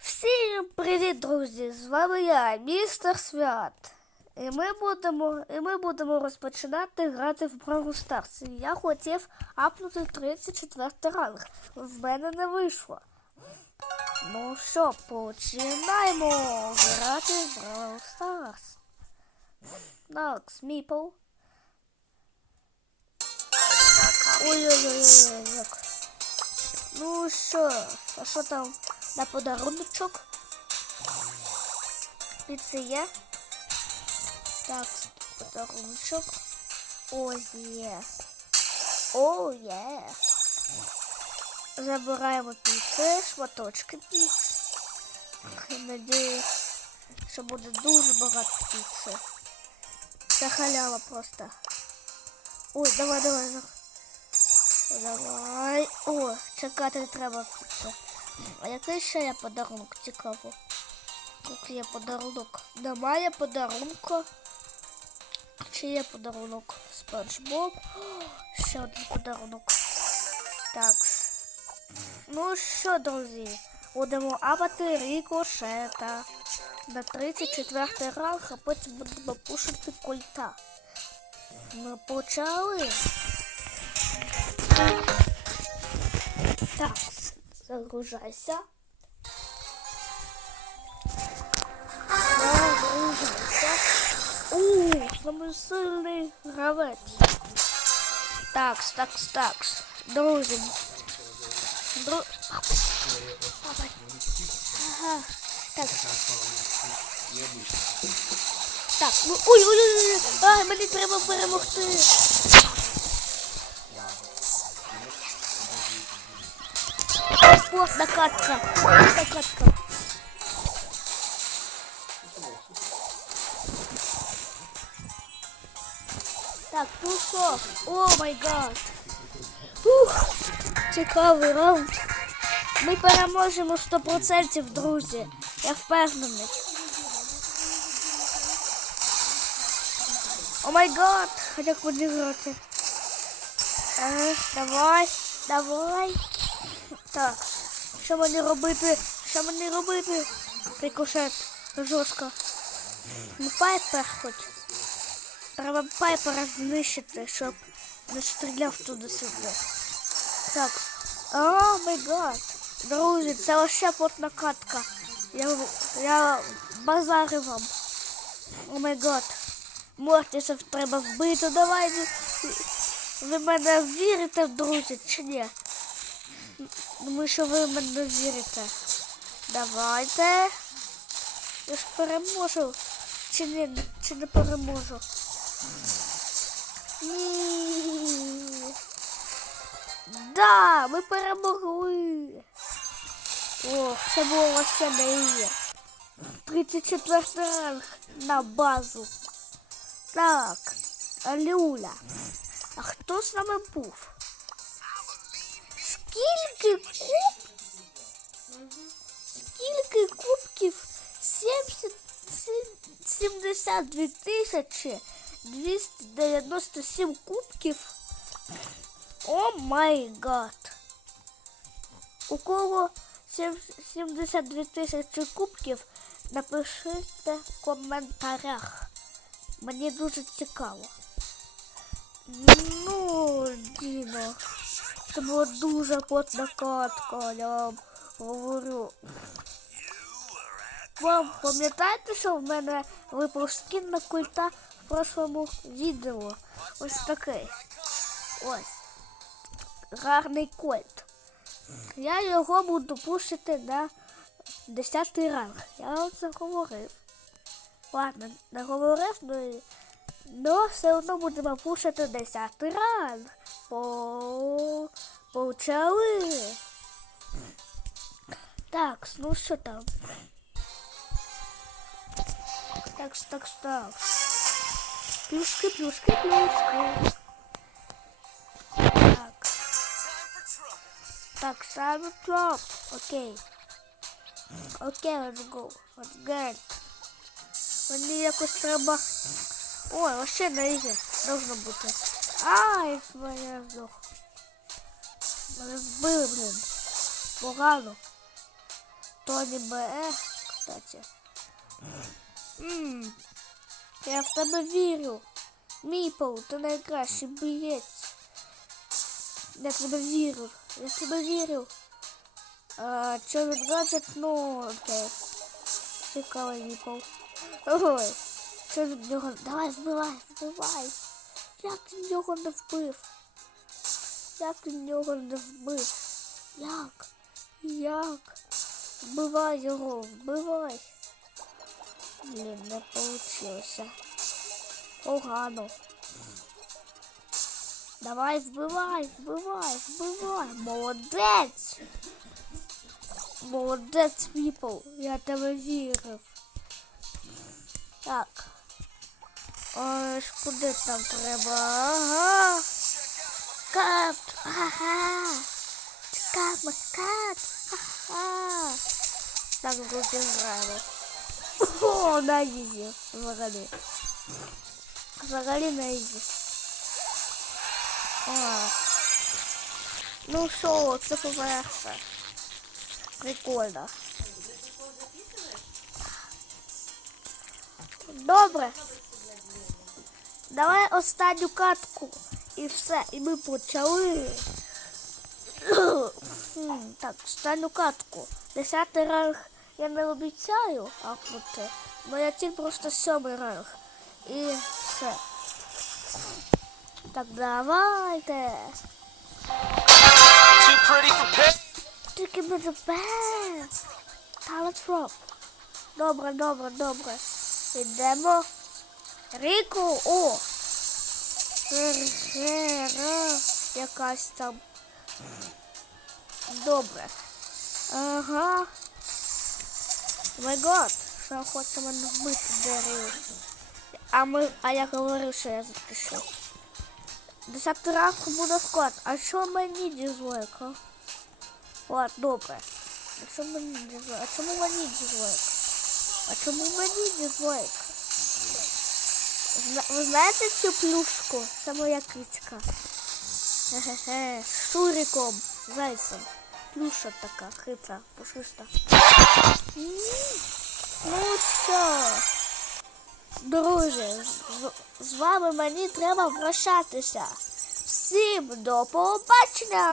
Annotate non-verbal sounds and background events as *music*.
Всім привіт, друзі! З вами я, містер Свят. І ми будемо, і ми будемо розпочинати грати в Brawl Stars. Я хотів апнути 34 ранг. В мене не вийшло. Ну що, починаємо грати в Brawl Stars. Так, Міпл. Ой-ой-ой, як. Ну що, а що там на подаруночок? Піци є? Так, подаруночок. О, є. О, є. Забираємо піци, шматочки піц. Надію, що буде дуже багато піци. Це халява просто. Ой, давай, давай, давай. Давай. О, чекати треба піцу. А який ще є подарунок цікаво? Тут є подарунок. Немає подарунку. Чи є подарунок Спанч Боб? *gasps* Ще один подарунок. Так. Ну що, друзі, будемо апати рікошета на 34 ранг, а потім будемо пушити кольта. Ми почали. Так, загружайся. Загружайся. Ууу, самый сильний гравець. Такс, такс, такс. Друзі. Дру... Ага. Так. Так, ну ой, ой, ой, ой. Ай, мені треба перемогти. Вот накатка. Вот накатка. Так, ну що? О май гад. Ух, цікавий раунд. Ми переможемо 100%, друзі. Я впевнений. О май гад, як мені грати. Ага, давай, давай. Так, що мені робити? Що мені робити? Рикошет, жорстко. Ну, пайпер хоч. Треба пайпера знищити, щоб не стріляв туди-сюди. Так. О, май гад. Друзі, це лише потна катка. Я, я базарю вам. О май гад. Мортісів треба вбити. Давайте. Ви мене вірите, друзі, чи ні? Думаю, що ви мене вірите. Давайте. Я ж переможу. Чи не, чи не переможу? Ні. Да, ми перемогли. О, це було вообще не є. 34 ранг на базу. Так, Люля. А хто з нами був? Скільки куб? Скільки кубків? 70, 72 тисячі 297 кубків. О май гад. У кого 72 тисячі кубків, напишіть в коментарях. Мені дуже цікаво. Ну, Діно. Це була дуже плотна катка, я вам говорю. Вам пам'ятаєте, що в мене випав скін на культа в прошлому відео? Ось такий. Ось. Гарний кольт. Я його буду пушити на 10 ранг. Я вам це говорив. Ладно, не говорив, ну і Ну, все одно будемо пушити 10 ранг. По... Почали. Так, ну що там? Так, так, так. Плюшки, плюшки, плюшки. Так. Так, саме троп. Окей. Окей, let's go. Let's get. Мені якось треба. Ой, вообще на ізі должно бути. Ай, своя здох. Мене збили, блін. Погано. Тоні БР, кстати. М, Я в тебе вірю. Міпл, ти найкращий боєць. Я тебе вірю. Я тебе вірю. А, що від гаджет, ну, окей. Цікавий Міпл. Ой, Що від нього? Давай, збивай, збивай. Як ти нього не вбив? Як ти нього не вбив? Як? Як? Вбивай його, вбивай. Блін, не получилося. Погано. Давай, вбивай, вбивай, вбивай. Молодець. Молодець, Міпл. Я тебе вірив. Так. Ось куди там треба? Ага. Кат. Ага. Кат, кат. Ага. Так, друзі, граємо. О, на ізі. Взагалі. Взагалі на ізі. О. Ну що, це по-перше. Прикольно. Добре. Давай останню катку. І все. І ми почали. Так, останню катку. Десятий ранг я не обіцяю апнути. Моя ціль просто сьомий ранг. І все. Так, давайте. Тільки ми. Talent drop. Добре, добре, добре. Ідемо. Ріку, о! Фергера якась там. Добре. Ага. Май гот, що хоче мене вбити дерево. А ми, а я говорив, що я запишу. Десятий ранг буде склад. А що мені дізлайк, а? Ладно, добре. А чому мені дізлайк? А чому мені дізлайк? А чому мені дізлайк? Ви знаєте цю плюшку? Це моя кицька. Хе-хе-хе. З Шуриком, зайцем. Плюша така, хитра, пушиста. Ну що? Друзі, з, з вами мені треба прощатися. Всім до побачення!